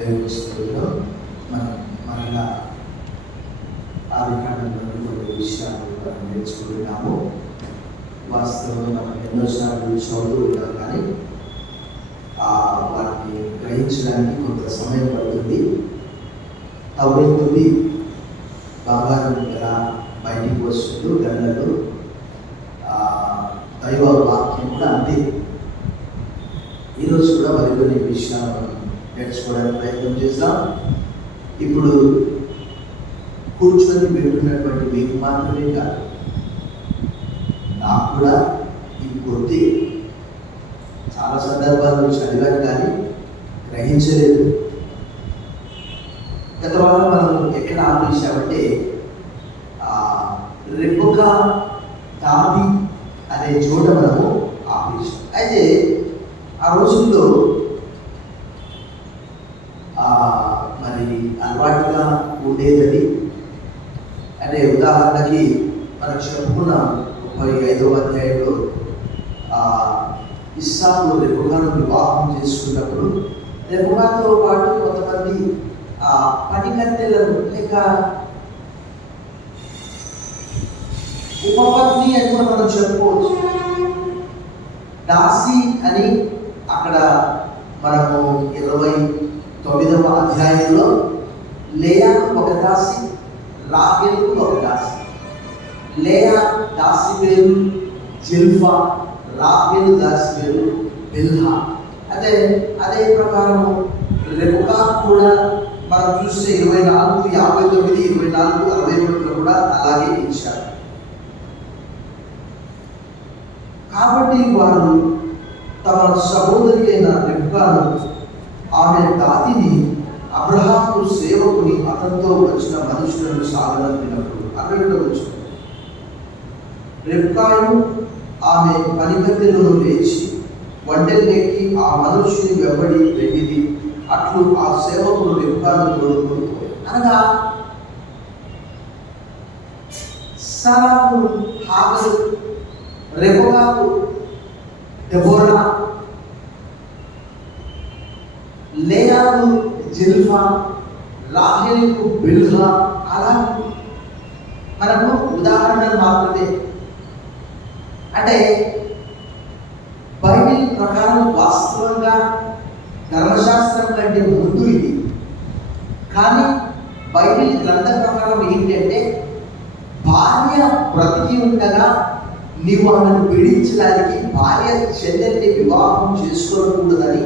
పుస్తకంలో మనం మరలా ఆదికాండంలో కొన్ని విషయాలు మనం నేర్చుకుంటున్నాము. వాస్తవంగా మనం ఎన్నోసార్లు చదువుతూ ఉంటాం, కానీ వాటిని గ్రహించడానికి కొంత సమయం పడుతుంది. తవ్వేందుకు బంగారం ఎలా బయటికి వస్తుందో గంటలు దైవ వాక్యం కూడా అంతే. ఈరోజు కూడా మరికొన్ని విషయాలు నేర్చుకోవడానికి ప్రయత్నం చేద్దాం. ఇప్పుడు కూర్చొని వింటున్నటువంటి మీకు మాత్రమే కాదు, నాకు కూడా ఈ కొద్ది చాలా సందర్భాల్లో చదివాను కానీ గ్రహించలేదు. గత వారం మనం ఎక్కడ ఆపేశామంటే రెబెకా దావీ అనే చోట మనము ఆపేశాం. అయితే ఆ రోజుల్లో మరి అలవాటుగా ఉండేదని, అంటే ఉదాహరణకి మనం చెప్పుకున్నాం 35వ అధ్యాయంలో ఇస్సాకు రెబెకాను వివాహం చేసుకున్నప్పుడు రెబెకాతో పాటు కొంతమంది పనికత్తెలను లేక ఉపపత్ని అని కూడా మనం చెప్పుకోవచ్చు. దాసి అని అక్కడ మనము 29వ అధ్యాయంలో లేయాకు ఒక దాసి, రాహేలుకు ఒక దాసి. లేయా దాసి పేరు జిల్ఫా, రాహేలు దాసి పేరు బిల్హా. అదే ప్రకారం రెబెకా కూడా మనం చూస్తే 24, 59, 24, 61 కూడా అలాగే ఇచ్చారు. కాబట్టి వారు తమ సహోదరి అయిన రెబెకాను, ఆమె దాతిని, అబ్రహాము సేవకుని, అతనితో వచ్చిన మనుషులను సాగనంపినప్పుడు అక్కడ వచ్చు. రెబెకాను ఆమె పనికత్తెలను లేచి వంటెలెక్కి ఆ మనుషుని వెంబడి వెళ్ళింది. అట్లు ఆ సేవకుడు రెబెకాను తోడుకొని పోయాడు. అనగా సారాకు హాగరు, రెబెకాకు దెబోరా, లేయాకు జిల్ఫా, రాహేలుకు బిల్హా, అలా మనకు ఉదాహరణలు మాత్రమే. అంటే బైబిల్ ప్రకారం వాస్తవంగా ధర్మశాస్త్రం కంటే ముందు ఇది. కానీ బైబిల్ గ్రంథ ప్రకారం ఏంటంటే, భార్య బ్రతికి ఉండగా నీవు ఆమెను పీడించడానికి భార్య చెల్లెల్ని వివాహం చేసుకోకూడదని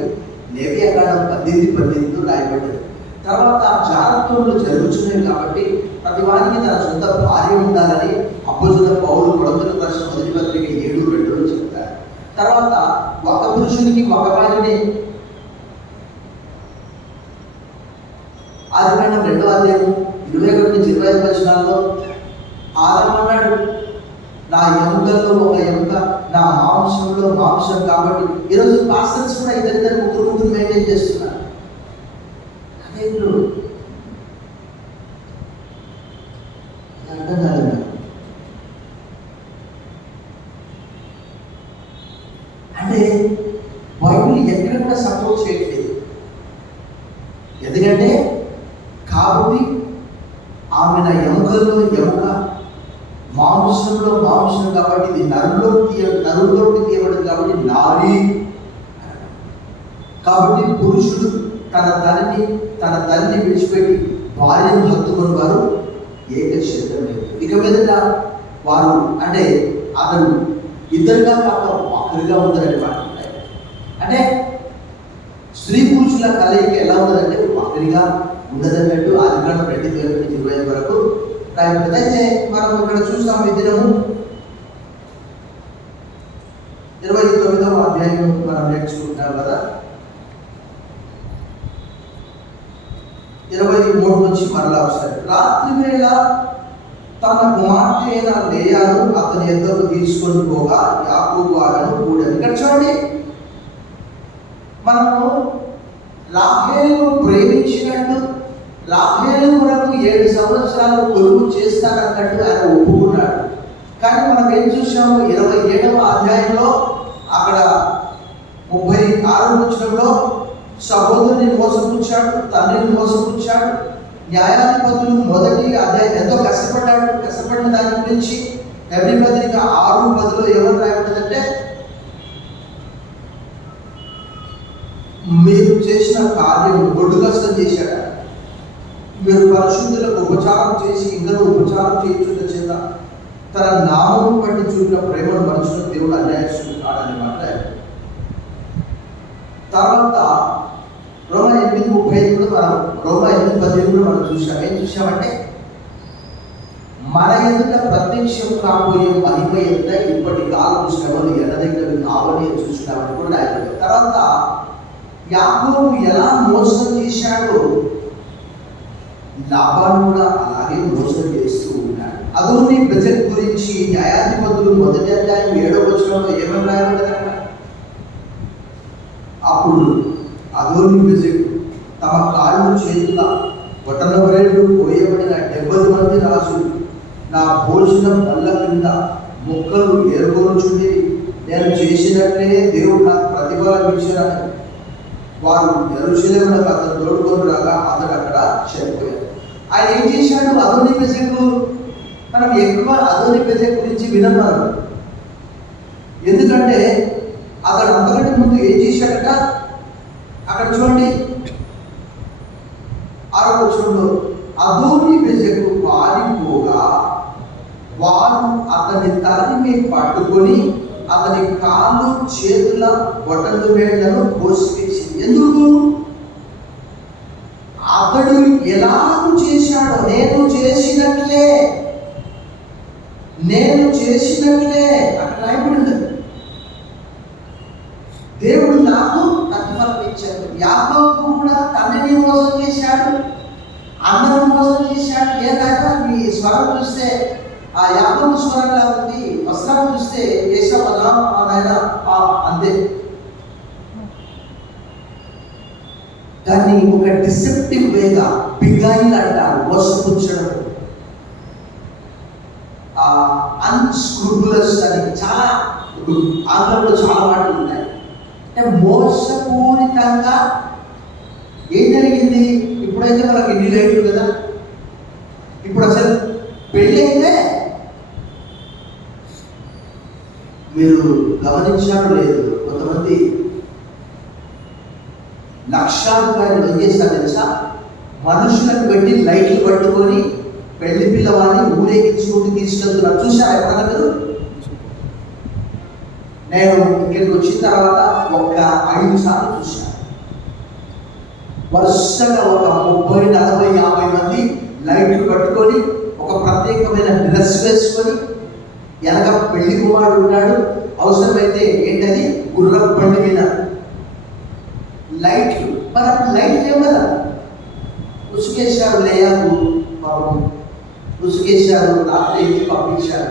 లేవియాకాండం 18:18 రాయబడ్డది. తర్వాత జాగ్రత్తలు జరుగుతున్నాయి కాబట్టి ప్రతి వారికి తన సొంత భార్య ఉండాలని అపోస్తలుడైన పౌలు కొరింథీయులకు రాసిన మొదటి పత్రిక 7:2 చెప్తారు. తర్వాత ఒక పురుషునికి ఒక భార్యనే. ఆదికాండం 2వ అధ్యాయం 21-25 వచనాల్లో ఆదాము అన్నాడు, నా ఎముకల్లో ఒక ఎముక, నా మాంసంలో మాంసం. కాబట్టి ఈరోజు పాస్టర్స్ కూడా ఇద్దరు ముగ్గురు మెయింటైన్ చేస్తున్నారు. అదే ఇప్పుడు అర్థం కాలేదు. అంటే బైబిల్ ఎక్కడ కూడా సపోర్ట్ చేయట్లేదు. ఎందుకంటే కాబట్టి ఆమె నా ఎముకల్లో ఎముక, మాంసంలో మాంసం. కాబట్టి ఇది నరులోకి తీయబడింది కాబట్టి నారీ. కాబట్టి పురుషుడు తన తల్లిని విడిచిపెట్టి భార్యను హత్తుకుని వారు ఏక శరీరమే. ఇక మీదట వారు అంటే అతను ఇద్దరుగా కాక ఒకరిగా ఉందని మాట్లాడారు. అంటే స్త్రీ పురుషుల కలయిక ఎలా ఉందంటే ఒకరిగా ఉండదన్నట్టు ఆదికాండం 2:25 వరకు రాయబడింది. అయితే మనం ఇక్కడ చూస్తాం, ఈ దినము 29వ అధ్యాయం మనం నేర్చుకుంటున్నాం కదా. 23 నుంచి మరలా వస్తాయి. రాత్రి వేళ తన కుమార్తె అయిన లేయాను అతని యొద్దకు తీసుకొని పోగా యాకోబు ఆమెను కూడాను. ఇక్కడ చూడండి, మనము రాహేలును ప్రేమించినట్టు, రాహేలు కొరకు 7 సంవత్సరాలు కొలువు చేస్తానన్నట్టు ఆయన ఒప్పుకున్నాడు. కానీ మనం ఏం చూసాము, 27వ అధ్యాయంలో అక్కడ 36వ వచనంలో సహోదరుని మోసపుచ్చాడు, తండ్రిని మోసపుచ్చాడు. న్యాయాధిపతులు మొదటి అధ్యాయం ఎంతో కష్టపడిన దాని గురించి హెబ్రీ పత్రిక 6:10 ఏమని రాయబడిందంటే, మీరు చేసిన కార్యం ఒడ్డు కష్టం చేశాడు. మీరు పరిశుద్ధులకు ఉపచారం చేసి ఇంకా ఉపచారం చేయించుట చేత తన నామం బట్టి చూపిన ప్రేమను మనుషులు దేవుడు అన్యాయస్తుడు కాడని మాట్లాడారు. తర్వాత రోమా 8:35 మనం రోమా 8:18 మనం చూసాం. ఏం చూసామంటే, మన ఎదుట ప్రత్యక్షం కాబోయే మహిమ ఎంత ఇప్పటి కాలం శ్రమలు ఎనదగ్గవి కావని చూసినామని కూడా రాయబడింది. తర్వాత యాకోబు ఎలా మోసం చేశాడో లాబాను కూడా అలాగే మోసం చేస్తూ ఉన్నాడు. అదోని బెజెక్ గురించి న్యాయాధిపతులు మొదటి అధ్యాయం 7వ వచనంలో ఏమని రాయబడిందంట, అప్పుడు అదోని బెజెక్ తమ కాళ్ళు చేతుల బొటనవేళ్లు కోయబడిన 70 మంది రాజులు నా భోజన బల్ల కింద ముక్కలు ఏరుకొనుచుండి నేను చేసినట్లే దేవుడు నాకు ప్రతిఫలం ఇచ్చారని వారు యెరూషలేమునకు అతను తోడుకొని రాగా అతడు అక్కడ చనిపోయాడు. ఆయన ఏం చేశాడు? అదోని బెజెక్, మనం ఎక్కువ అదోని బెజెక్ గురించి వినమను, ఎందుకంటే అతడు అంతకంటే ముందు ఏం చేశాడట, అక్కడ చూడండి 6వ వచనంలో, అదోని బెజెక్ పారిపోగా వారు అతని తలని పట్టుకొని అతని కాళ్ళు చేతుల బొటన వేళ్లను కోసివేసి, ఎందుకు? అతడు ఎలాగూ చేశాడో నేను చేసినట్లే అక్కడ రాయబడింది. దేవుడు నాకు ప్రతిఫలం ఇచ్చాడు. యాకోబు కూడా తండ్రిని మోసం చేశాడు, అన్నను మోసం చేశాడు. ఏదైనా మీ స్వరం చూస్తే ఆ యాకోబు స్వరంలా ఉంది, వస్త్రం చూస్తే ఏసవనం ఆయన అంతే. దాన్ని ఒక డిసెప్టివ్ వేగా బిగాయిల్ అంటారు, మోసపుచ్చడం, అన్స్క్రూపులస్ అని చాలా ఆంగ్లంలో చాలా మాటలు ఉన్నాయి. అంటే మోసపూరితంగా ఏం జరిగింది? ఇప్పుడైతే మనకి ఇన్ని రేట్లు కదా, ఇప్పుడు అసలు పెళ్ళి అయితే మీరు గమనించారో లేదు, కొంతమంది లక్షాధికారులు ఏం చేస్తారు తెలుసా, మనుషులకు పెట్టి లైట్లు పట్టుకొని పెళ్లి పిల్లవాడిని ఊరేగించుకుంటూ తీసుకెళ్తున్నారు. చూసారా ఎప్పుడన్నా మీరు? నేను ఇక్కడికి వచ్చిన తర్వాత ఒక 5 సార్లు చూశాను. వరుసగా ఒక 30, 40, 50 మంది లైట్లు పట్టుకొని ఒక ప్రత్యేకమైన డ్రెస్ వేసుకొని, వెనక పెళ్లి కుమారుడు ఉన్నాడు, అవసరమైతే ఏంటది గుర్రం బండి మీద లైట్లు. మరి అప్పుడు లైట్లు ఏం కదా, ఉసుకేశారు లేయాకు, పాపం ఉసుకేశారు, రాత్రి ఎత్తి పంపించారు.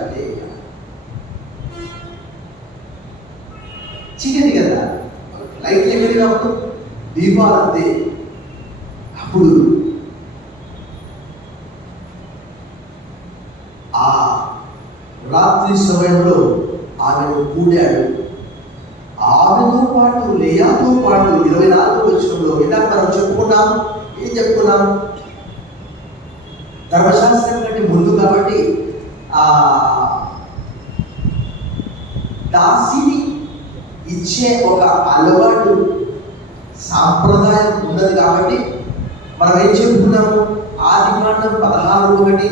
చీకటి కదా, లైట్లు ఎక్కడినప్పుడు దీపాలు అంతే. అప్పుడు ఆ రాత్రి సమయంలో ఆమెను కూడాడు. ఆమెతో పాటు లేయాతో పాటు 24వ వచనంలో ఇలా మనం చెప్పుకున్నాం. ఏం చెప్పుకున్నాం? ధర్మశాస్త్రం కంటే ముందు కాబట్టి ఆ దాసిని ఇచ్చే ఒక అలవాటు సాంప్రదాయం ఉన్నది కాబట్టి మనం ఏం చెప్పుకున్నాము? ఆదికాండం 16:1,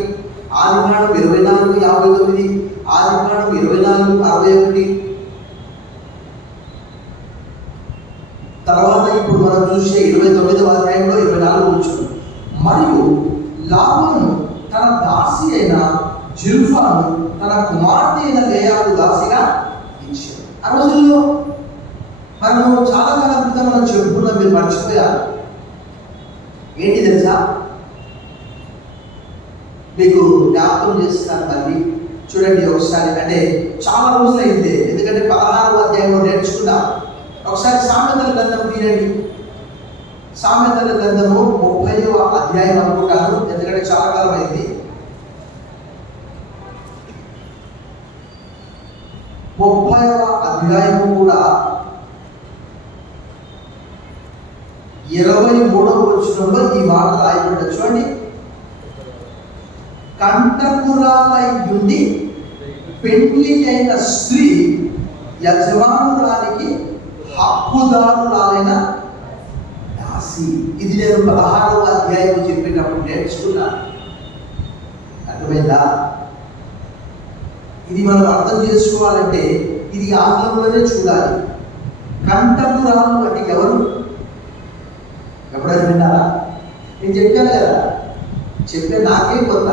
ఆదికాండం 24:59, ఆదికాండం 24:61. తర్వాత ఇప్పుడు మనం చూసే 29వ అధ్యాయంలో 24 వచ్చును. మరియు లాబాను తన దాసి అయిన జిల్పాను తన కుమార్తె అయిన లేయాకు దాసిగా ఇచ్చాడు. ఆ రోజుల్లో మనము చాలా కాలం క్రితం మనం చెప్పుకున్నాం, మీరు మర్చిపోయారు. ఏంటి తెలుసా? మీకు జ్ఞాపకం చేస్తున్నాను మళ్ళీ చూడండి ఒకసారి. అంటే చాలా రోజులైంది, ఎందుకంటే 16వ అధ్యాయంలో నేర్చుకున్నాం. ఒకసారి సామెతల గ్రంథం తీయండి. సామెతల గ్రంథము 30వ అధ్యాయం అనుకుంటాను, ఎందుకంటే చాలా కాలం అయింది. 30వ అధ్యాయము కూడా 23వ వచనంలో ఈ మాట రాయబడ్డ చూడండి. కంటకురాలై ఉండి పెండ్లి అయిన స్త్రీ యజమానురాలికి హక్కుదారురాలైన దాసి. ఇది నేను 16వ అధ్యాయం చెప్పేటప్పుడు నేర్చుకున్నాను. అర్థమైందా? ఇది మనం అర్థం చేసుకోవాలంటే ఇది ఆంగ్లంలోనే చూడాలి. కంటకురాలు అంటే ఎవరు? ఎప్పుడైనా విన్నారా? నేను చెప్పాను కదా, చెప్పే నాకే కొత్త.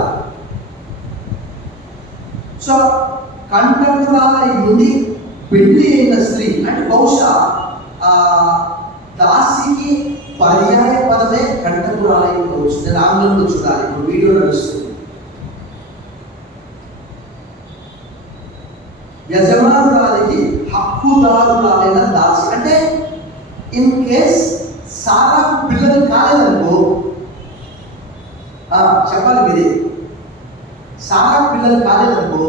సో కంటకురాలై ఉండి పెళ్లి అయిన స్త్రీ అంటే బహుశా దాసికి పర్యాయ పదమే కంటకురాలై ఉండవచ్చు. నేను ఆంగ్లంలో చూడాలి. ఇప్పుడు వీడియో నడుస్తుంది. యజమానురాలికి హక్కుదారురాలైన దాసి అంటే ఇన్ కేస్ సారాకు పిల్లలు కాలేదనుకో, చెప్పాలి మీరే, సారాకు పిల్లలు కాలేదనుకో,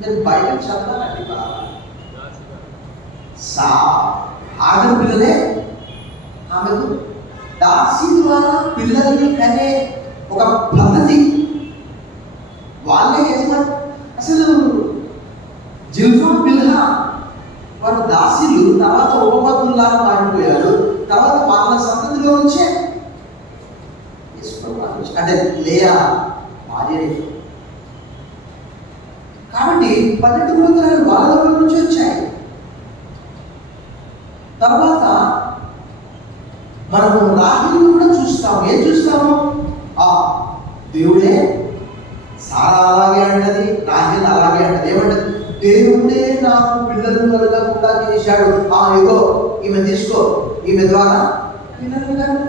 నేను బయట చదవాలండి బాగా. ఆగని పిల్లలే ఆమెకు దాసి ద్వారా పిల్లల్ని కనే ఒక పద్ధతి. వాళ్ళే యజమాని. అసలు జిల్ఫా బిల్హా వారు దాసీలు, తర్వాత ఉపపత్తుల్లాగా మారిపోయారు. తర్వాత వాళ్ళ సంతతిలో నుంచే అంటే లేయా భార్య. కాబట్టి 12 గోత్రాలు వాళ్ళ దగ్గర నుంచి వచ్చాయి. తర్వాత మనము రాహేలును కూడా చూస్తాము. ఏం చూస్తాము? దేవుడే సారా అలాగే అంటది, రాహేలు అలాగే అంటది. ఏమంటది? దేవుడే నాకు పిల్లలు కలగకుండా చేశాడు. ఇగో ఈమె తీసుకో, ఈమె ద్వారా పిల్లలు కలుగు.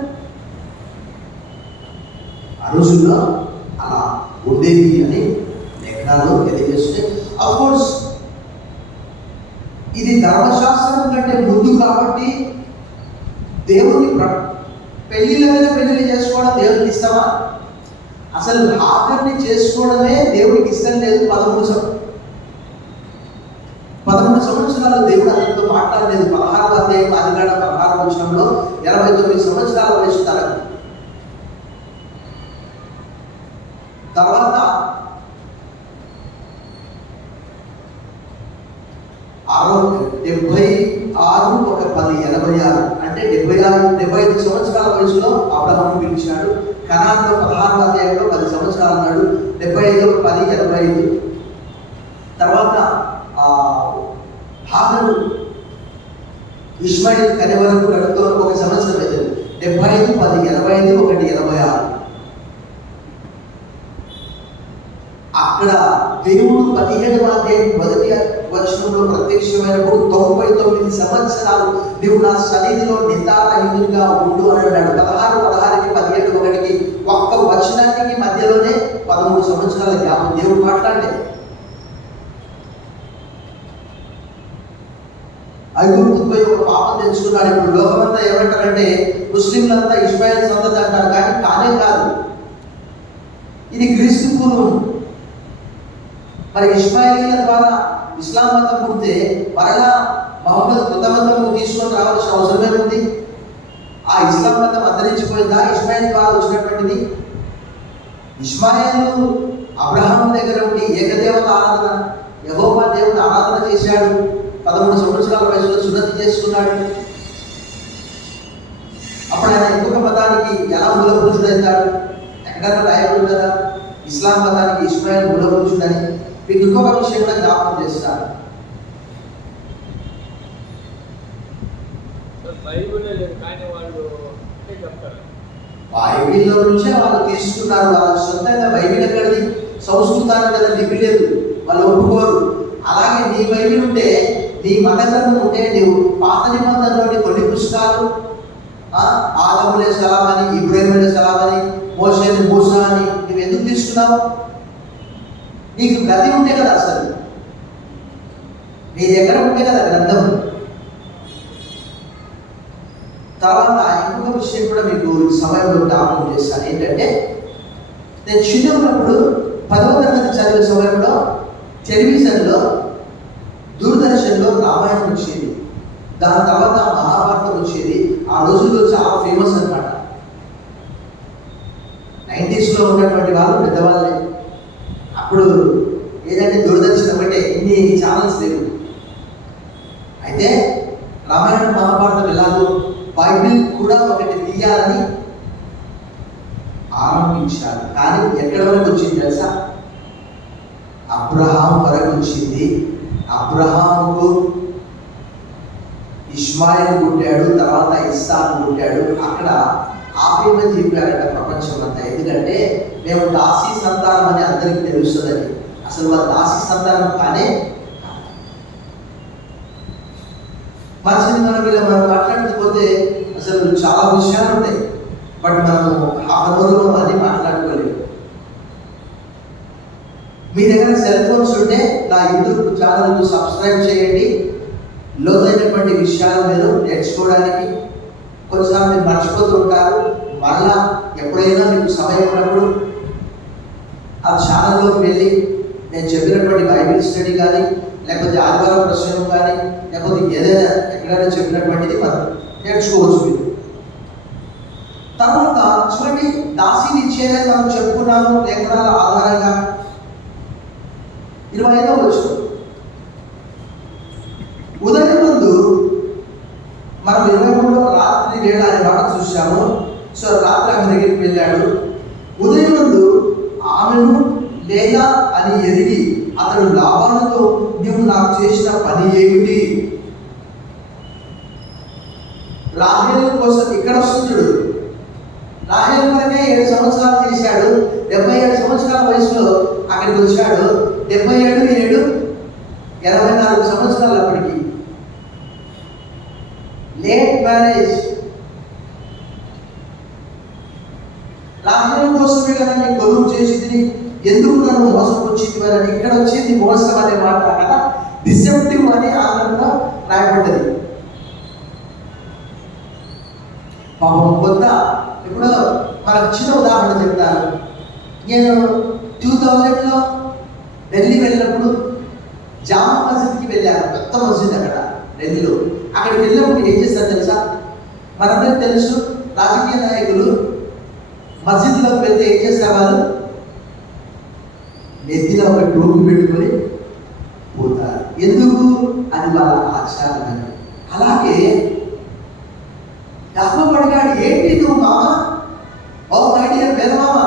ఆ రోజుల్లో అలా ఉండేది అని లేఖనాలు తెలియజేస్తే, అఫ్కోర్స్ ఇది ధర్మశాస్త్రం కంటే ముందు కాబట్టి దేవుని పెళ్లిళ్ళ మీద పెళ్లిళ్ళు చేసుకోవడం దేవునికి ఇష్టమా? అసలు హాగర్ని చేసుకోవడమే దేవుడికి ఇష్టం లేదు. 13 సంవత్సరాలు దేవుడు అతనితో మాట్లాడలేదు. 16వ అధ్యాయం ఆదికాండం 16వ వచనంలో 89 సంవత్సరాల వయసు తనకు. తర్వాత 76 ఒక 10 86 అంటే 75 సంవత్సరాల వయసులో అబ్రహాము పిలిచాడు. కనానులో 16వ అధ్యాయంలో 10 సంవత్సరాలు అన్నాడు. 75 10 85. తర్వాత హాగరు ఇష్మాయిల్ కనే వరకు గడుపుతో 1 సంవత్సరం అయితే 75 10 85 1 86. అక్కడ దేవుడు 17వ అధ్యాయం 1వ వచనంలో ప్రత్యక్షమైనప్పుడు 99 సంవత్సరాలు నీవు నా సన్నిధిలో నిందారహితునిగా ఉండు అని అన్నాడు. 16 17 1కి ఒక్క వచనానికి మధ్యలోనే 13 సంవత్సరాల గ్యాప్ దేవుడు మాట్లాడలేదు. ఐగుప్తుకు పోయి ఒక పాపం తెచ్చుకున్నాడు. ఇప్పుడు లోకమంతా ఏమంటారంటే ముస్లింలంతా ఇస్మాయిల్ సంతతి అంటారు, కానీ కానే కాదు. ఇది క్రీస్తు పూర్వం. మరి ఇస్మాయిలీల ద్వారా ఇస్లాం మతం పుడితే మరలా మహమ్మద్ కొత్త మతం తీసుకొని రావాల్సిన అవసరమే ఉంది. ఆ ఇస్లాం మతం అంతరించిపోయిందా? ఇస్మాయిల్ ద్వారా వచ్చినటువంటిది. ఇస్మాయిల్ అబ్రహాం దగ్గర ఉండి ఏకదేవత ఆరాధన, యెహోవా దేవుడు ఆరాధన చేశాడు. 13 సంవత్సరాల వయసులో సున్నతి చేసుకున్నాడు. అప్పుడు ఆయన ఇంకొక మతానికి ఎలా మూలపురుషుడైతాడు? ఎక్కడన్నా రాయబడి కదా ఇస్లాం మతానికి ఇస్మాయిల్ మూలపురుషుడని. మీకు ఇంకొక విషయం కూడా జ్ఞాపకం చేస్తాను. బైబిల్లో నుంచే వాళ్ళు తీసుకున్నారు. వాళ్ళ సొంతంగా బైబిల్ ఎక్కడిది? సంస్కృతాన్ని కదా లిపి లేదు, వాళ్ళు ఒప్పుకోరు. అలాగే నీ బైబిల్ ఉంటే, నీ మత గ్రంథం ఉంటే, నీవు పాత నిబంధనలోని కొన్ని పుస్తకాలు ఆదములే సలాం అని, ఇబ్రాహీములే సలాం అని, మోషేని మూసా అని నువ్వు ఎందుకు తీసుకున్నావు? నీకు గది ఉంటే కదా, అసలు నీ దగ్గర ఉంటే కదా గ్రంథం. తర్వాత ఇంకొక విషయం కూడా మీకు సమయంలో జ్ఞాపకం చేస్తాను. ఏంటంటే నేను చిన్నప్పుడు 10వ తరగతి చదివే సమయంలో టెలివిజన్లో దూరదర్శన్లో రామాయణం వచ్చేది. దాని తర్వాత మహాభారతం వచ్చేది. ఆ రోజుల్లో చాలా ఫేమస్ అనమాట. 90s ఉన్నటువంటి వాళ్ళు పెద్దవాళ్ళే. అప్పుడు ఏదంటే దూరదర్శన్ ఒకటే, ఇన్ని ఛానల్స్ లేవు. అయితే రామాయణ మహాభారతం ఎలాగో బైబిల్ కూడా ఒకటి తీయాలని ఆరంభించారు. కానీ ఎక్కడి వరకు వచ్చింది తెలుసా? అబ్రహాం వరకు వచ్చింది. అబ్రహాముకు ఇష్మాయిల్ పుట్టాడు, తర్వాత ఇస్సాకు పుట్టాడు. అక్కడ ఆపేమని చెప్పారంట ప్రపంచం అంతా. ఎందుకంటే మేము దాసీ సంతానం అని అందరికీ తెలుస్తుందని. అసలు వారు దాసీ సంతానం కానీ మంచిది. మనం మాట్లాడకపోతే అసలు చాలా విషయాలు ఉంటాయి. బట్ మనము హాఫ్లో అని మాట్లాడుకోలేము. మీ దగ్గర సెల్ ఫోన్స్ ఉంటే నా యూట్యూబ్ ఛానల్కు సబ్స్క్రైబ్ చేయండి. లోతైనటువంటి విషయాలు మీరు నేర్చుకోవడానికి. కొన్నిసార్లు మీరు మర్చిపోతూ ఉంటారు. మళ్ళా ఎప్పుడైనా మీకు సమయం ఉన్నప్పుడు ఆ ఛానల్లోకి వెళ్ళి నేను చెప్పినటువంటి బైబిల్ స్టడీ కానీ, లేకపోతే ఆదివారం ప్రశ్నలు కానీ, లేకపోతే ఏదైనా ఎక్కడైనా చెప్పినటువంటిది మనం నేర్చుకోవచ్చు. మీరు తర్వాత చూడండి, దాసీని ఇచ్చేదని మనం చెప్పుకున్నాము లేఖనాల ఆధారంగా. 25వ వచనం, ఉదయం ముందు మనం 23 రాత్రి వేళ అనే మాట చూసాము. సో రాత్రి ఆమె దగ్గరికి వెళ్ళాడు. ఉదయం ముందు ఆమెను లేదా అని ఎరిగి అతడు లాభాలతో, నీవు నాకు చేసిన పని ఏమిటి? రాహేలు కోసం ఇక్కడ వస్తుంటాడు. రాహేలు వరకే 7 సంవత్సరాలు చేశాడు. 77 సంవత్సరాల వయసులో అక్కడికి వచ్చాడు. 77, 7, 84 సంవత్సరాలు అప్పటికి. Late marriage. రాహేలు కోసమే కదా నేను కొలువు చేసింది, ఎందుకు నన్ను మోసపుచ్చింది అని. ఇక్కడ వచ్చింది మోసం అనే మాట కదా, డిసెప్టివ్ అని ఆంగ్లంలో రాయబడ్డది. పాపం కొత్త. ఇప్పుడు మనకు చిన్న ఉదాహరణ చెప్తాను. నేను 2000లో ఢిల్లీ వెళ్ళినప్పుడు జామా మసీద్కి వెళ్ళాను. కొత్త మసీద్ అక్కడ ఢిల్లీలో. అక్కడికి వెళ్ళినప్పుడు ఏం చేస్తారు తెలుసా? మనందరికీ తెలుసు, రాజకీయ నాయకులు మసీదులోకి వెళ్తే ఏం చేస్తారు? వాళ్ళు నెత్తిలో ఒక టోపీ పెట్టుకొని పోతారు. ఎందుకు? అది వాళ్ళ ఆచారం. అలాగే యాకోబు అడిగాడు, ఏంటి నువ్వు మామ? ఓ మై డియర్ మేనమామ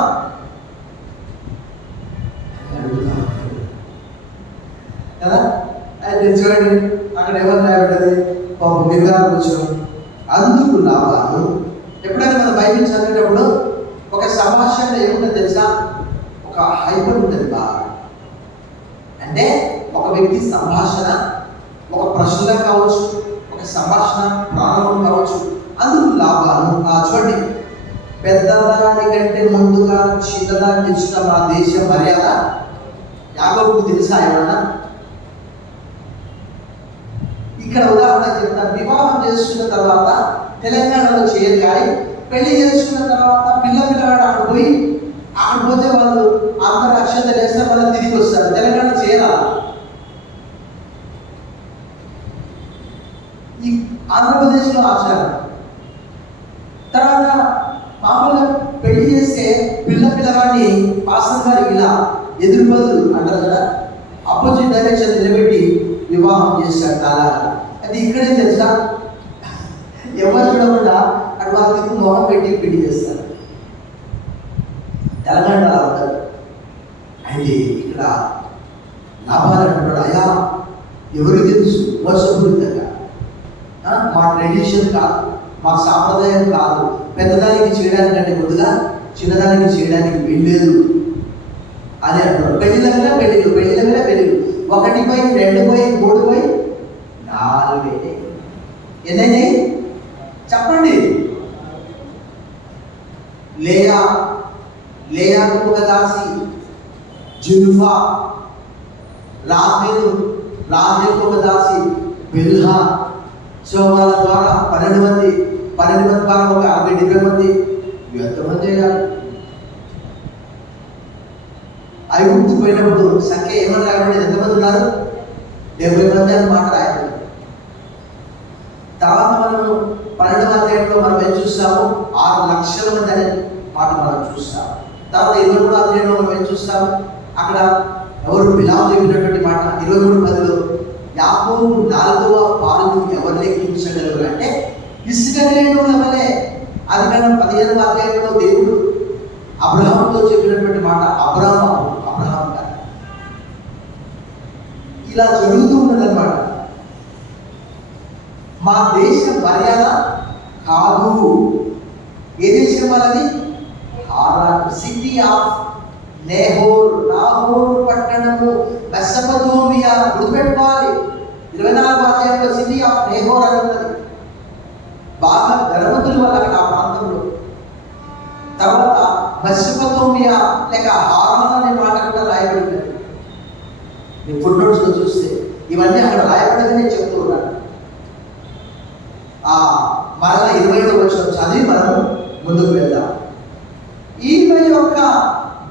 కదా. అయితే చూడండి అక్కడ ఎవరు రాయబడ్డది? పాపం నిర్ధారణ వచ్చిన అందుకు లాభాలు. ఎప్పుడైనా మనం బైబిల్ చదివేటప్పుడు ఒక సంభాషణ ఏముంటుంది తెలుసా? ఒక హైపర్ ఉంటుంది బాగా. అంటే ఒక వ్యక్తి సంభాషణ, ఒక ప్రశ్న కావచ్చు, ఒక సంభాషణ ప్రారంభం కావచ్చు. అందుకు లాభాలు. చూడండి, పెద్దదాని కంటే ముందుగా చిన్నదాన్ని ఇచ్చిన మా దేశ మర్యాద. యాకోబుకు తెలుసా ఏమన్నా? ఇక్కడ ఉదాహరణ చెప్తాను. వివాహం చేసుకున్న తర్వాత తెలంగాణలో చేయరు, కానీ పెళ్లి చేసుకున్న తర్వాత పిల్లగాడు అక్కడ పోతే వాళ్ళు అందరూ అక్షత వేస్తారు, వాళ్ళు తిరిగి వస్తారు. తెలంగాణ చేయరా? ఈ ఆంధ్రప్రదేశ్లో ఆచారం. తర్వాత మామూలుగా పెళ్లి చేస్తే పిల్లగాడిని పాస్టర్ గారు ఇలా ఎదురు బదులు అంటారు కదా, ఆపోజిట్ డైరెక్షన్ నిలబెట్టి వివాహం చేస్తాడు తాళాగా. అది ఇక్కడే తెలుసా? ఎవరు చూడకుండా అటు వాళ్ళకి మొహం పెట్టి పెళ్లి చేస్తారు. తెలంగాణ ఉంటారు. అయితే ఇక్కడ లాభాలు అంటున్నాడు. అయ్యా ఎవరికి తెలుసు? మోసపూరితంగా మా ట్రెడిషన్ కాదు, మా సాంప్రదాయం కాదు. పెద్దదానికి చేయడానికంటే ముందుగా చిన్నదానికి చేయడానికి వీల్లేదు అని అంటున్నాడు. పెళ్లిళ్ళ పెళ్ళిళ్ళు, పెళ్లిళ్ళ పెళ్ళిళ్ళు 1/2, 2/3, 4 ఎన్నైనా చెప్పండి. లేయాకు ఒక దాసి, జిల్ఫా. రాహేలు ఒక దాసి, బిల్హా. సో వాళ్ళ ద్వారా 12 మంది ద్వారా ఒక 60-70 మంది. ఎంతమంది అయ్యారు? ఐగుప్తు పోయినప్పుడు సంఖ్య ఏమని రాయబడింది? ఎంతమంది ఉన్నారు? 70 మంది అని మాట రాయబడింది. మనం 12వ అధ్యాయంలో మనం ఏం చూస్తాము? 6 లక్షల మంది అనే మాట మనం చూస్తాం. తర్వాత 23వ అధ్యాయంలో మనం ఏం చూస్తాము? అక్కడ ఎవరు బిలాము చెప్పినటువంటి మాట 23:10లో యాకోబు 4వ పాలును ఎవరు లెక్కించగలరు అంటే ఇసుక రేణువుల వలె. అది కానీ 15వ అధ్యాయంలో దేవుడు అబ్రహాముతో చెప్పినటువంటి మాట అబ్రహాం గారు. ఇలా జరుగుతూ ఉన్నదన్నమాట. మా దేశం మర్యాద కాదు. ఏ దేశం వాళ్ళది? హారాన్, సిటీ ఆఫ్ నాహోర్ పట్టణము మెసొపొతామియా. గుర్తుపెట్టుకోవాలి, 24వ అధ్యాయంలో సిటీ ఆఫ్ నేహోర్ అని ఉన్నది. బాగా ధనవంతులు వాళ్ళు అక్కడ ఆ ప్రాంతంలో. తర్వాత మెసొపొతామియా లేక హారాన్ అనే మాట కూడా రాయబడింది. మీ ఫుడ్ నోట్స్లో చూస్తే ఇవన్నీ అక్కడ రాయబడిందని నేను చెప్తూ ఉన్నాను. మరలా 27వ వచనం చదివి మనం ముందుకు వెళ్దాం. ఈమె యొక్క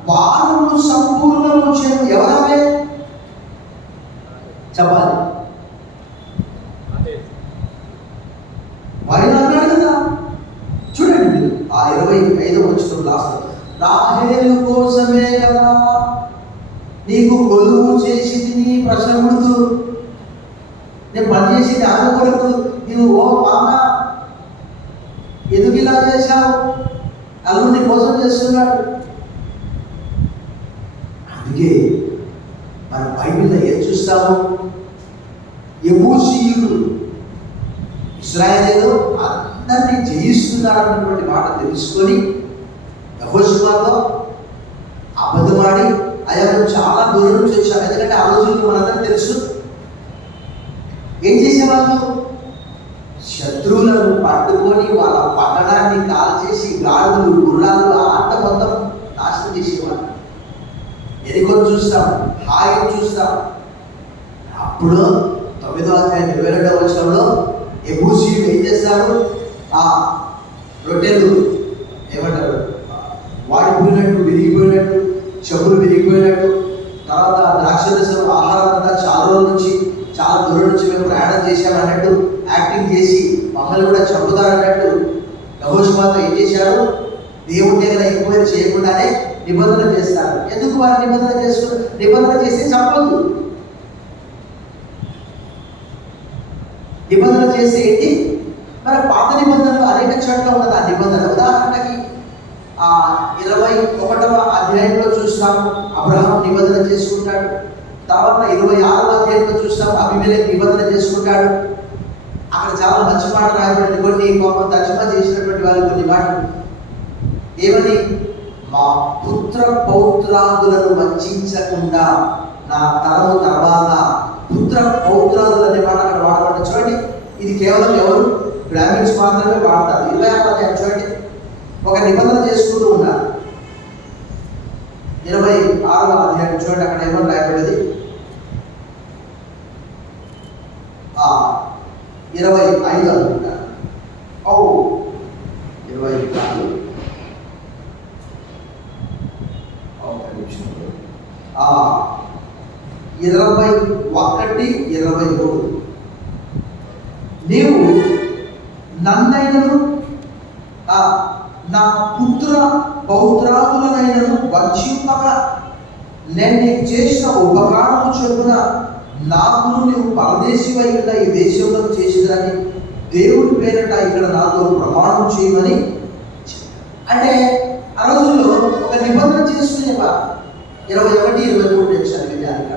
వారము సంపూర్ణము చేయు ఎవరమే చెప్పాలి. వారిని అన్నాడు కదా, చూడండి మీరు ఆ 25వ వచనం లాస్ట్, రాహేలు కోసమే కదా నీకు కొలువు చేసింది నీ ప్రశ్నముడుతూ. నేను పనిచేసింది ఆమె కొరకు. నీవు ఓ మామ ఎందుకు ఇలా చేశావు? అల్లుడిని మోసం చేస్తున్నాడు. అందుకే మన బైబిల్లో ఏం చూస్తాము? యెబూసీయులు ఇశ్రాయేలు అందరినీ జయిస్తున్నారన్నటువంటి మాట తెలుసుకొని యెహోషువతో అబద్ధమాడి అయ్యా చాలా దూరం నుంచి వచ్చాం. ఎందుకంటే ఆ రోజుల్లో మనందరం తెలుసు ఏం చేసేవాళ్ళు? శత్రువులను పట్టుకొని వాళ్ళ పట్టణాన్ని కాల్చేసి గాడులు గుర్రాలు ఆట మొత్తం నాశనం చేసేవాళ్ళు. ఎరుకొని చూస్తాం, హాయిని చూస్తాం. అప్పుడు 9వ అధ్యాయం 22వ వచనంలో యెబూసీయులు ఏం చేస్తారు? ఆ రొట్టెలు ఏమంటారు, వాడిపోయినట్టు, విరిగిపోయినట్టు, చెప్పులు విరిగిపోయినట్టు, తర్వాత ద్రాక్షరసం ఆహారం అంతా చాలా రోజుల నుంచి చాలా దూరం నుంచి మేము ప్రయాణం చేశామన్నట్టు యాక్టింగ్ చేసి మమ్మల్ని కూడా చంపుతారన్నట్టు యెహోషువతో ఏం చేశారు? దేవుడి దగ్గర ఎంక్వైరీ చేయకుండానే నిబంధన చేస్తారు. ఎందుకు వారు నిబంధన చేస్తే చంపొద్దు. నిబంధన చేస్తే ఏంటి? మరి పాత నిబంధనలు అనేక చోట్ల ఉన్నది ఆ నిబంధన. ఉదాహరణకి 21వ అధ్యాయంలో చూస్తాము అబ్రహాం నిబంధన చేసుకుంటాడు. తర్వాత 26వ అధ్యాయంలో చూస్తాము అబీమెలెకు నిబంధన చేసుకుంటాడు. అక్కడ చాలా మంచి మాట రాయబడింది. కొన్ని పాపం తర్జుమా చేసినటువంటి వాళ్ళు కొన్ని మాటలు ఏమని? మా పుత్ర పౌత్రాదులను వంచకుండా నా తరము తర్వాత పుత్ర పౌత్రాదులు అనే మాట అక్కడ వాడబడి. చూడండి, ఇది కేవలం ఎవరు? బ్రాహ్మిన్స్ మాత్రమే వాడతారు. 26వ అధ్యాయం చూడండి, ఒక నిబంధన చేసుకుంటూ ఉన్నారు. 26వ అధ్యాయం చూడండి, అక్కడ ఏమని రాయబడింది? 25 అనుకుంటారు. 25 కాదు, ఒక నిమిషం. 21:23 నీవు నన్నైనను నా పుత్ర పౌత్రాదులనైనను వంచింపక నేను నీకు చేసిన ఉపకారము చొప్పున నాకు నువ్వు పరదేశివై ఉన్న ఈ దేశంలో చేసేదని దేవుడి పేరట ఇక్కడ నాతో ప్రమాణం చేయమని. అంటే ఆ రోజుల్లో ఒక నిబంధన చేసుకునేవారు. 21-23 వచ్చారు విధానిక.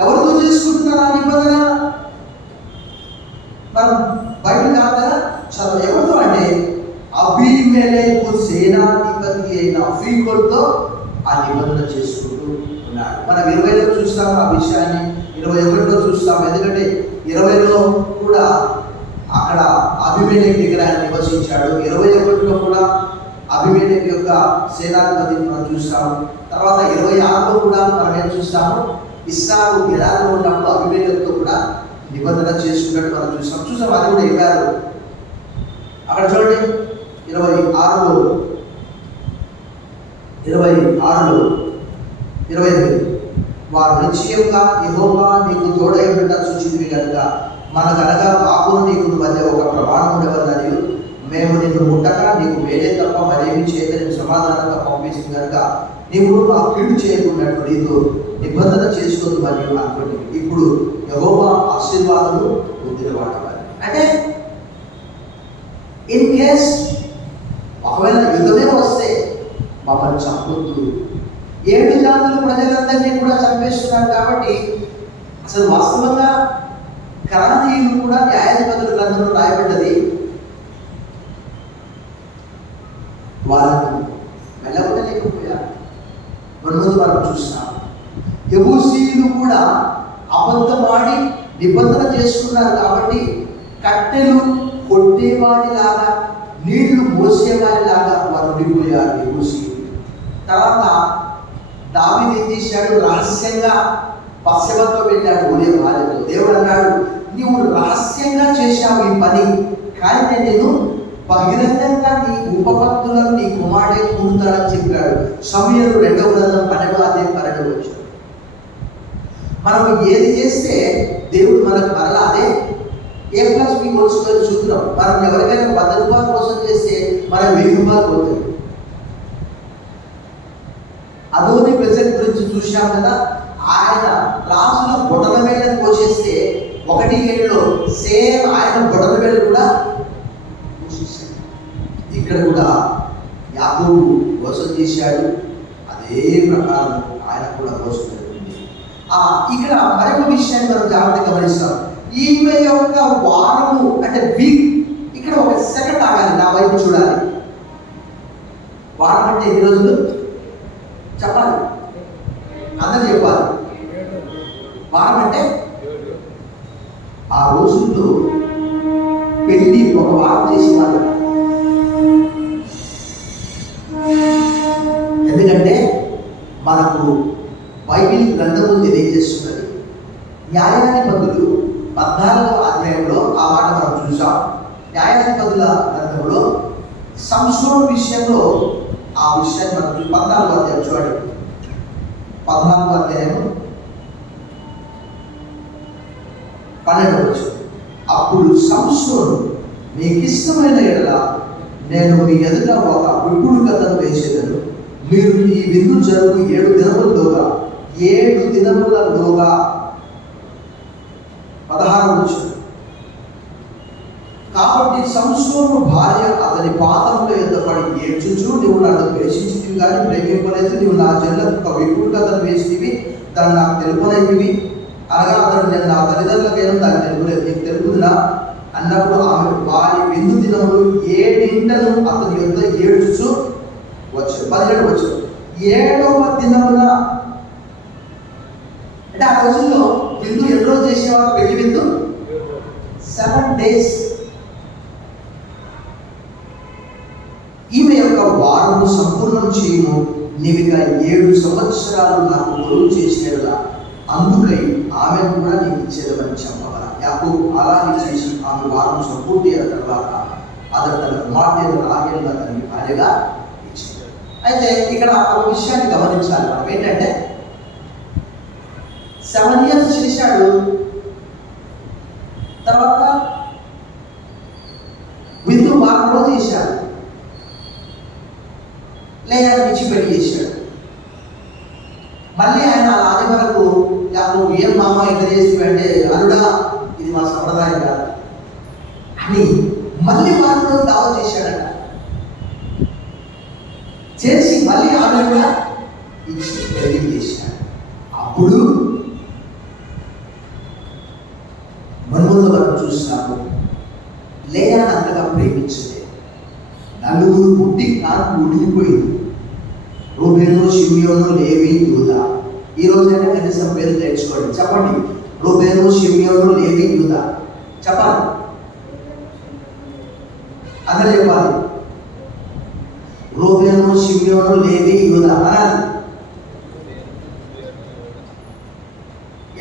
ఎవరితో చేసుకుంటున్నారు ఆ నిబంధన? మనం బయట కాదా చదువు. ఎవరితో అంటే అబీమెలెకు సేనాధిపతి అయిన ఫీకోల్తో ఆ నిబంధన చేసుకుంటూ ఉన్నాడు. మనం 20లో చూస్తాము ఆ విషయాన్ని, 21లో చూస్తాము. ఎందుకంటే 20లో కూడా అక్కడ అబీమెలెకు దగ్గర ఆయన నివసించాడు. 21లో కూడా అబీమెలెకు యొక్క సేనాధిపతిని మనం చూస్తాము. తర్వాత 26లో కూడా మనం ఏం చూస్తాము? ఇస్సాకు గెరారులో ఉన్నప్పుడు అబీమెలెకుతో కూడా నిబంధన చేసుకున్నట్టు మనం చూసాం. అది కూడా ఇవ్వారు. అక్కడ చూడండి 26లో 28 వారు నిశ్చయంగా యెహోవా నీకు తోడై ఉండ సూచింది కనుక మనకనగా మాకు నీకు మధ్య ఒక ప్రమాణం ఉండవన్నది, మేము నిన్ను ముట్టక నీకు వేరే తప్ప మరేమి చేయదని సమాధానంగా పంపిస్తుంది కనుక నీవు మా కీడు చేయకున్నట్టు నీతో నిబంధన చేసుకుంది మరియు అనుకోండి. ఇప్పుడు యెహోవా ఆశీర్వాదము పొందినవాడవాలి. అంటే ఇన్ కేస్ ఒకవేళ యుద్ధమే వస్తే మమ్మల్ని చంపొద్దు. 7 జాతుల ప్రజలందరినీ కూడా చంపేస్తున్నారు కాబట్టి అసలు వాస్తవంగా కనానీయులు కూడా న్యాయాధిపతుల గ్రంథంలో రాయబడ్డది, వాళ్ళను వెళ్ళగొట్టలేకపోయారు. రెండోది మనం చూస్తాం, యెబూసీయులు కూడా అబద్ధమాడి నిబంధన చేసుకున్నారు కాబట్టి కట్టెలు కొట్టేవాడిలాగా నీళ్లు మోసేవాడిలాగా వారు ఉండిపోయారు యెబూసీయులు. తర్వాత దావీదు ఏం చేశాడు? రహస్యంగా పశ్చిమతో వెళ్ళాడు ఊరే భార్యతో. దేవుడు అన్నాడు, నీవు రహస్యంగా చేశావు ఈ పని, కానీ నేను బహిరంగంగా నీ ఉపపత్తులను నీ కుమారుడే కూరుతాడని చెప్పాడు. సమూయేలు 2వ గ్రంథం 12వ వచ్చాడు. మనం ఏది చేస్తే దేవుడు మనకు మరలా అదే A+B వస్తుంది చూద్దాం. మనం ఎవరికైనా 100 రూపాయల కోసం చేస్తే మనం 1000 రూపాయలు పోతాయి. అదోని ప్రెసిడెంట్ గురించి చూశాం కదా, ఆయన రాజుల బొటన వేళ్ళను కోసేస్తే 1:7లో సేమ్ ఆయన బొటన వేళ్ళు కూడా కోసేసాడు. ఇక్కడ కూడా యాకోబు మోసం చేశాడు, అదే ప్రకారం ఆయన కూడా మోసం జరిగింది. ఇక్కడ మరొక విషయాన్ని మనం జాగ్రత్తగా గమనిస్తాం. ఈమె యొక్క వారము అంటే వీక్, ఇక్కడ ఒక సెకండ్ ఆగాలి, నా వైపు చూడాలి. వారం అంటే ఎన్ని రోజులు చెప్పాలి, అందరూ చెప్పాలి. వారం అంటే ఆ రోజుల్లో పెళ్లి ఒక వారం చేసేవాళ్ళు. ఎందుకంటే మనకు బైబిల్ గ్రంథము తెలియజేస్తున్నది. న్యాయాధిపతులు 14వ అధ్యాయంలో ఆ మాట మనం చూసాం. న్యాయాధిపతుల గ్రంథంలో సంసోను విషయంలో ఆ విషయాన్ని మనం 14వ అధ్యాయం చూడండి. 14వ అధ్యాయం 12వ వచనం. అప్పుడు సంసోను, మీకు ఇష్టమైన ఎడల నేను మీ ఎదుట ఒక విప్పుడు కథను వేసేదను. మీరు ఈ విందు జరుగు 7 దినములలోగా 16వ వచనం. కాబట్టి సంసోను భార్య అతని పాదముల యొద్ద పడి ఏడ్చుచు, నీవు నన్ను ద్వేషించితివి కానీ ప్రేమింపలేదు, నీవు నా జనులకు ఒక విప్పుడు కథను వేసినవి, దాన్ని నాకు తెలుపలేనివి అనగా అతడు నేను నా తల్లిదండ్రులకైనా దాన్ని తెలుపలేదు, నీకు తెలుపుదునా అన్నప్పుడు ఆమె వారి విందు దినములు 7 అతని యొద్ద ఏడ్చుచు వచ్చాడు. 17వ వచనం. 7వ దినమున అంటే ఆ రోజుల్లో విందు ఎన్ని రోజులు చేసేవారు? పెళ్లి విందు 7 days. ఈమె యొక్క వారము సంపూర్ణం చేయము, నీవిగా 7 సంవత్సరాలు నాకు పొరుగు చేసినలా, అందుకై ఆమె కూడా నీకు ఇచ్చేదని చెప్పగల. యాకోబు అలాగే చేసి ఆమె వారం సంపూర్తి అయిన తర్వాత అతను తన కుమార్తెను రాహేలుగా తనకి భార్యగా ఇచ్చాడు. అయితే ఇక్కడ ఒక విషయాన్ని గమనించాలి మనం. ఏంటంటే 7 years చేశాడు, తర్వాత విందు వారం రోజు చేశాడు, లేదా పిచ్చి పెళ్లి చేశాడు. మళ్ళీ ఆయన అలాగే వరకు నువ్వు ఏం మామ ఇట్లా చేసి అంటే, అల్లుడా ఇది మా సంప్రదాయం కాదు అని మళ్ళీ వారం రోజు దావా చేశాడట. చేసి మళ్ళీ ఆమె కూడా ఇచ్చి పెళ్లి చేశాడు. అప్పుడు మనములో మనం చూస్తాము, లేయా అంతగా ప్రేమించలేదు. 4 పుట్టి కాకు ఉడికిపోయింది. రూబేను, షిమ్యోను, లేవి, యూదా. ఈ రోజైనా కనీసం పేరు నేర్చుకోండి. చెప్పండి, రూబేను, షిమ్యోను, లేవి, యూదా. చెప్పాలి, అందరూ చెప్పాలి. రూబేను, షిమ్యోను, లేవి, యూదా అనాలి.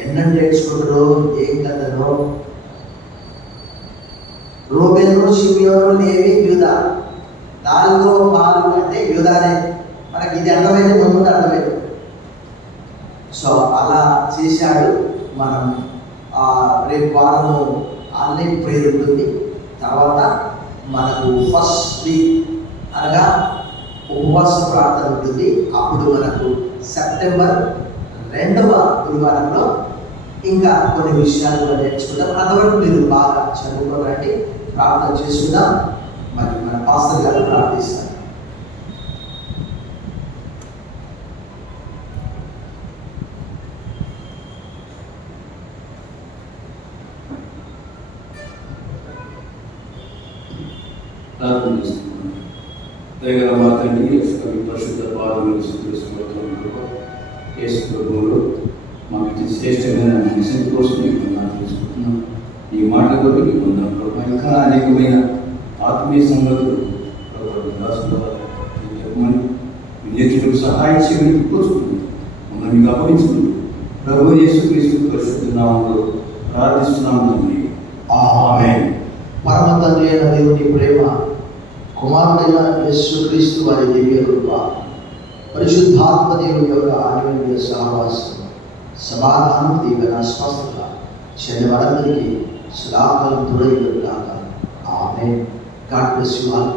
ఎన్నంటే నేర్చుకుంటారో ఏం కదనో. రూబేను, షిమ్యోను, లేవి, యూదా. 4 అంటే యూదానే. మనకి ఇది అర్థమైంది, ముందు అర్థమైంది. సో అలా చేశాడు. మనం రేపు వారము ఆన్లైన్ ప్రేయర్ ఉంటుంది. తర్వాత మనకు ఫస్ట్ వీక్ అనగా ఉపవాస ప్రార్థన ఉంటుంది. అప్పుడు మనకు సెప్టెంబర్ 2వ గురువారంలో ఇంకా కొన్ని విషయాలు కూడా నేర్చుకుందాం. అంతవరకు మీరు బాగా చదువుకోవాలంటే ప్రార్థన చేసుకుందాం. మరి మన పాస్టర్ గారు ప్రార్థిస్తారు. ప్రార్థన చేస్తున్నాను. దయగల మా తండ్రి పరిశుద్ధ పాదములు యేసు ప్రభువులు మాకు ఇచ్చిన శ్రేష్టమైన మెసేజ్ కోసం మీకు వందనాలు చేసుకుంటున్నాం. ఈ మాటల కొరకు మీకు వందనాలు ప్రభు. ఇంకా అనేకమైన ఆత్మీయ సంగతులు చెప్పమని విద్యార్థులకు సహాయం చేయమని కోరుకుంటున్నాం. మమ్మల్ని మీకు అప్పగించుకుంటున్నాం. ప్రభు యేసుక్రీస్తు పరిశుద్ధ నామములో ప్రార్థిస్తున్నాము తండ్రి. ఆమేన్. పరమ తండ్రి అయిన దేవుని ప్రేమ, కుమారుడైన యేసుక్రీస్తు వారి దివ్య కృప, పరిశుద్ధాత్మ దేవుని యొక్క ఆన్యోన్య సహవాసం, సమాధానం, దీవెన, స్వస్థత శనివారందరికీ సదాకాలం తోడై ఉండుగాక. Amen. God bless you all.